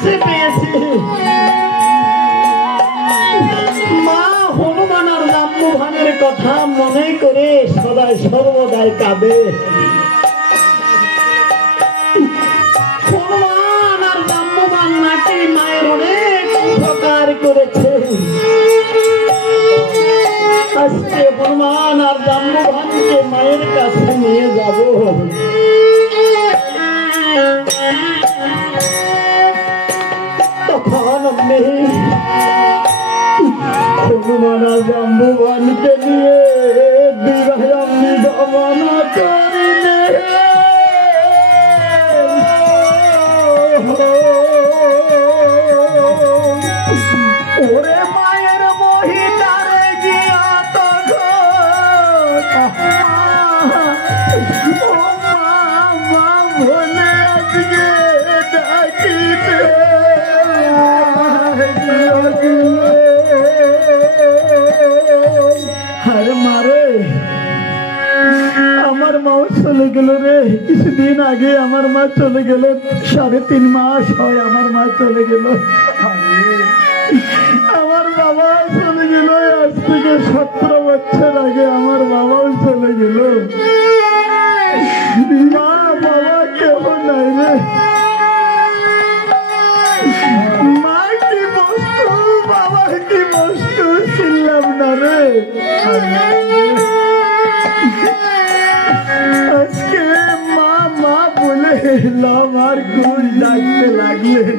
কাছে পেয়েছি। মা হনুমান আর জাম্বুবানের কথা মনে করে সদাই সর্বদাই কাঁদে। হনুমান আর জাম্বুবান নাকি মায়ের অনেক উপকার করেছে। আজকে হনুমান আর জাম্বুবানকে মায়ের কাছে নিয়ে যাব। তখন আমি হনুমান আর জাম্বুবানকে নিয়ে বিরামি গমন করিলে ওরে মায়ের মহিলারে গিয়া ভোলে আজকে ডাকিতে আরে মারে আমার মাও চলে গেল রে। কিছুদিন আগে আমার মা চলে গেল। 3.5 মাস হয় আমার মা চলে গেল। আমার বাবা চলে গেল। আজ থেকে 17 বছর আগে আমার বাবাও চলে গেল। মা বাবা কেউ নাই রে। মা কি বস্তু বাবা কি বস্তু ছিলাম না রে। আজকে মা মা বলে আমার গুণ ডাকতে লাগলেন।